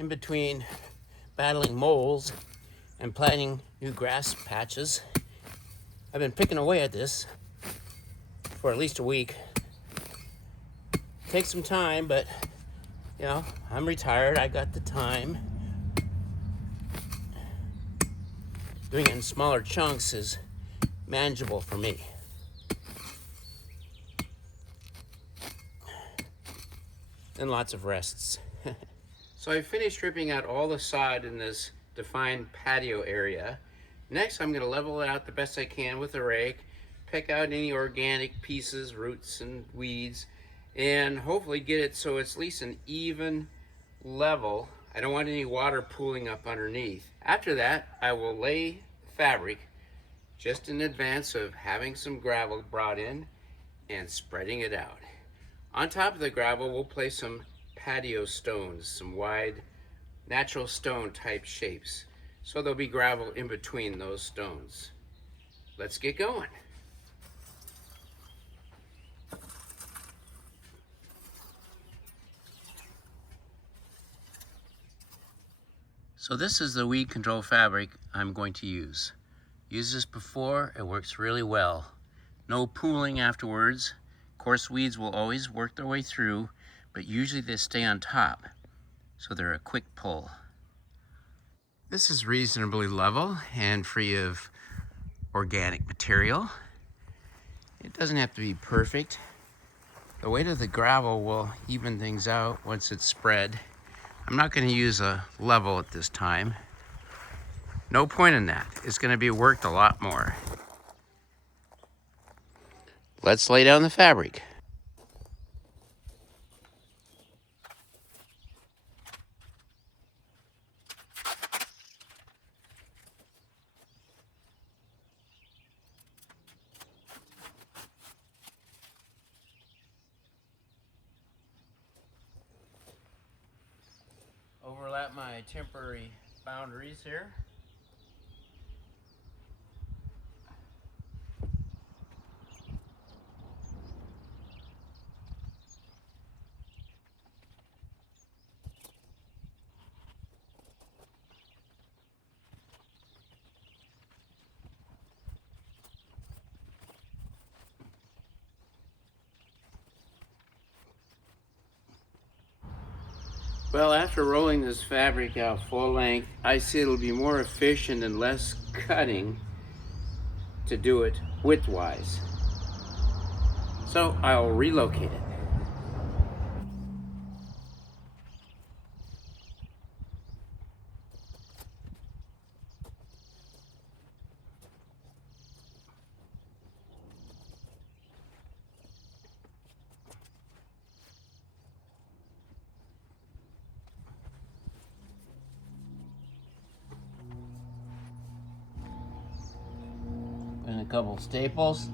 in between battling moles and planting new grass patches. I've been picking away at this for at least a week. Takes some time, but you know, I'm retired, I got the time. Doing it in smaller chunks is manageable for me. And lots of rests. So I finished ripping out all the sod in this defined patio area. Next, I'm going to level it out the best I can with a rake, pick out any organic pieces, roots and weeds, and hopefully get it so it's at least an even level. I don't want any water pooling up underneath. After that, I will lay fabric just in advance of having some gravel brought in and spreading it out. On top of the gravel, we'll place some patio stones, some wide natural stone type shapes. So there'll be gravel in between those stones. Let's get going. So this is the weed control fabric I'm going to use. Used this before, it works really well. No pooling afterwards. Of course, weeds will always work their way through, but usually they stay on top, so they're a quick pull. This is reasonably level and free of organic material. It doesn't have to be perfect. The weight of the gravel will even things out once it's spread. I'm not going to use a level at this time. No point in that. It's going to be worked a lot more. Let's lay down the fabric. Overlap my temporary boundaries here. Well, after rolling this fabric out full length, I see it'll be more efficient and less cutting to do it widthwise. So I'll relocate it. And a couple staples.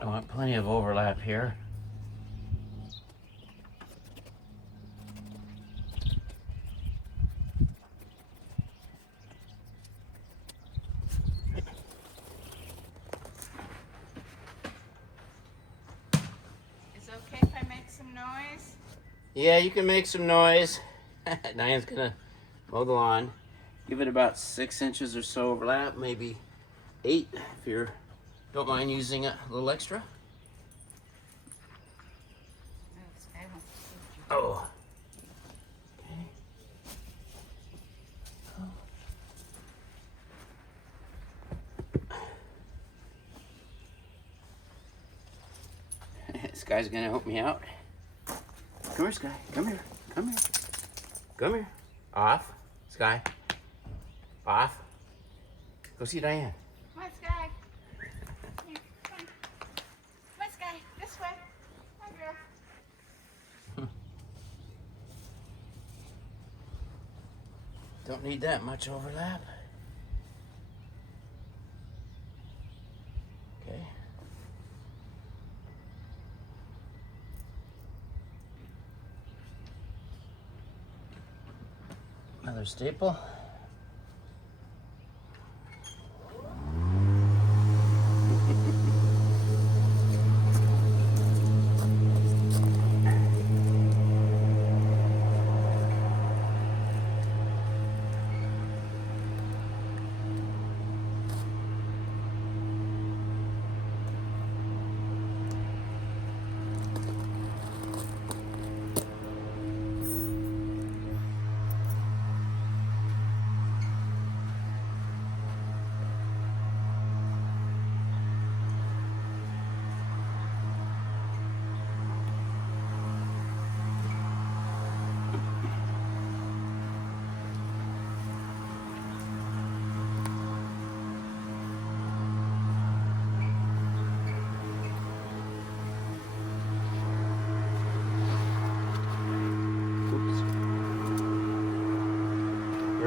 I want plenty of overlap here. Is it okay if I make some noise? Yeah, you can make some noise. Diane's gonna mow the lawn. Give it about 6 inches or so overlap, maybe 8 if you don't mind using a little extra. Oh. Okay. This guy's gonna help me out. Come here, Skye. Come here. Come here. Come here. Off. Skye. Off. Go see Diane. Come on, Skye. Here, come on. Come on, Skye. This way. Come on, girl. Don't need that much overlap. Okay. Another staple.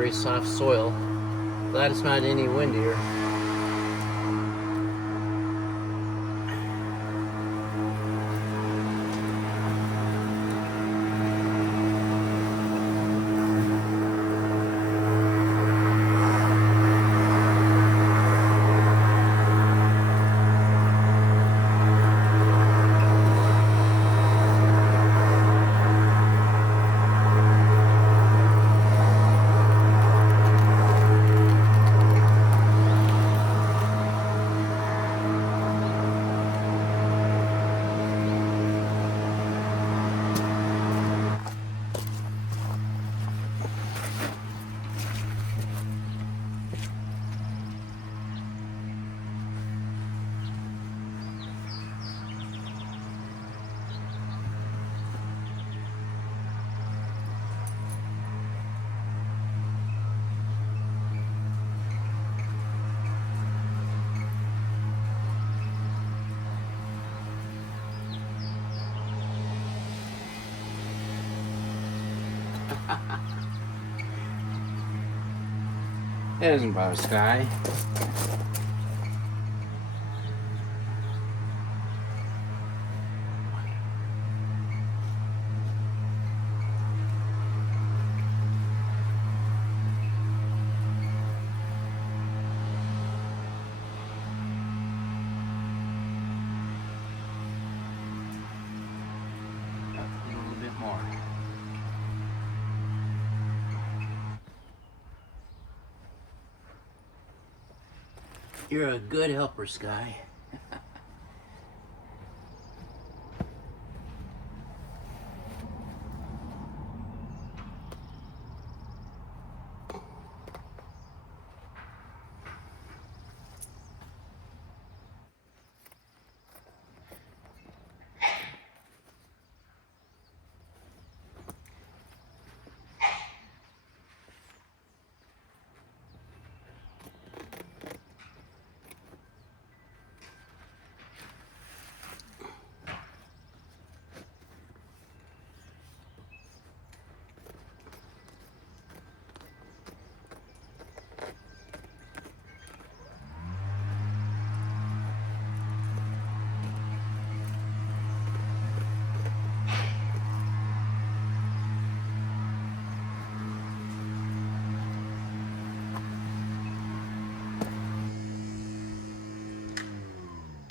very soft soil. Glad it's not any windier. It doesn't bother Skye. A little bit more. You're a good helper, Skye.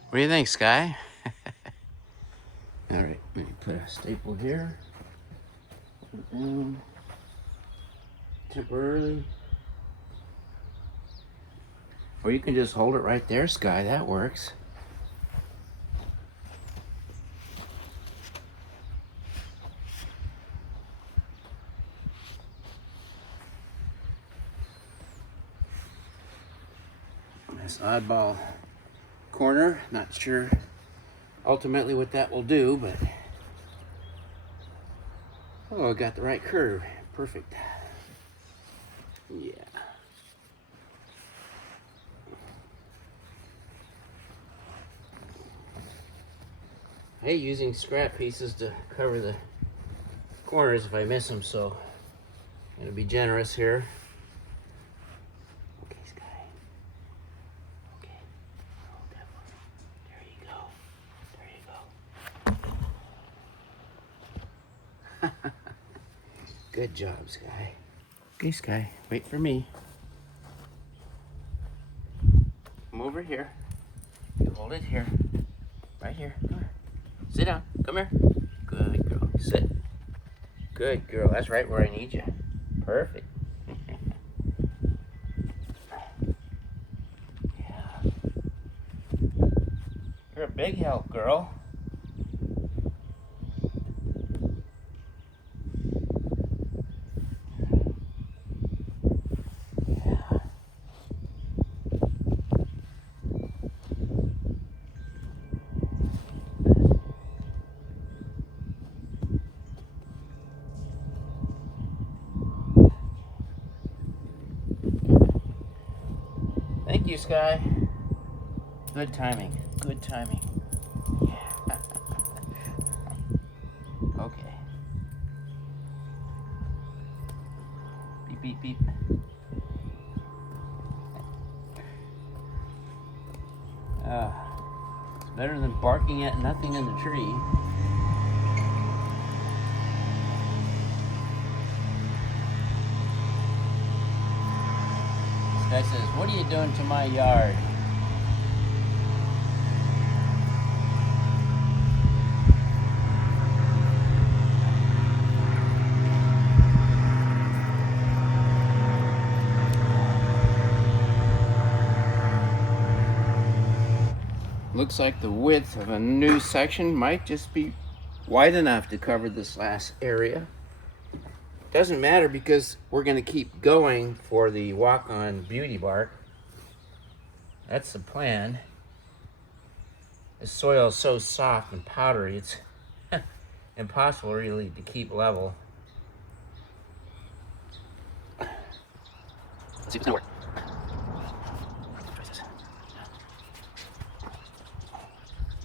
What do you think, Skye? All right, let me put a staple here. Put it down temporarily. Or you can just hold it right there, Skye. That works. This oddball corner, not sure ultimately what that will do, but oh, I got the right curve. Perfect. Yeah. I hate using scrap pieces to cover the corners if I miss them, so I'm gonna be generous here. Okay, Skye. Okay. Hold that for me. There you go. There you go. Good job, Skye. Okay, Skye, wait for me. Come over here. You hold it here. Right here. Come here. Sit down. Come here. Good girl. Sit. Good girl. That's right where I need you. Perfect. Yeah. You're a big help, girl. Thank you, Skye. Good timing. Good timing. Yeah. Okay. Beep, beep, beep. It's better than barking at nothing in the tree. This guy says, "What are you doing to my yard?" Looks like the width of a new section might just be wide enough to cover this last area. Doesn't matter because we're going to keep going for the walk-on beauty bark. That's the plan. The soil is so soft and powdery, it's impossible really to keep level. Let's see if it's gonna work.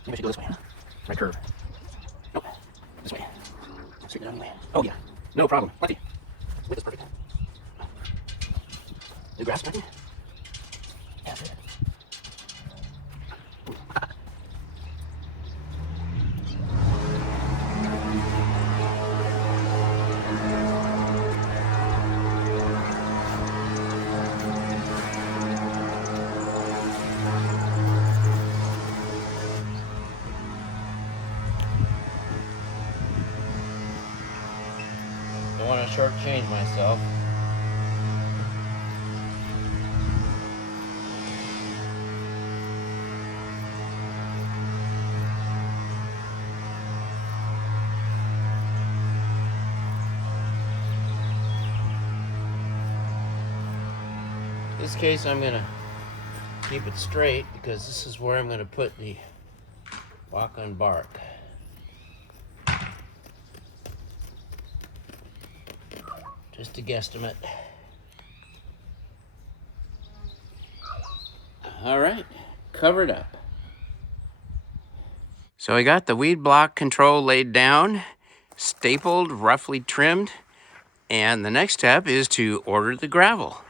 Maybe I should go this way, huh? Right curve. Nope. This way. Straighten it out anyway. Oh yeah. No problem. Let's see. Width is perfect. New grass cutting? Yeah, that's it. Don't want to shortchange myself. In this case, I'm going to keep it straight because this is where I'm going to put the walk-on bark. Just a guesstimate. All right, covered up. So I got the weed block control laid down, stapled, roughly trimmed, and the next step is to order the gravel.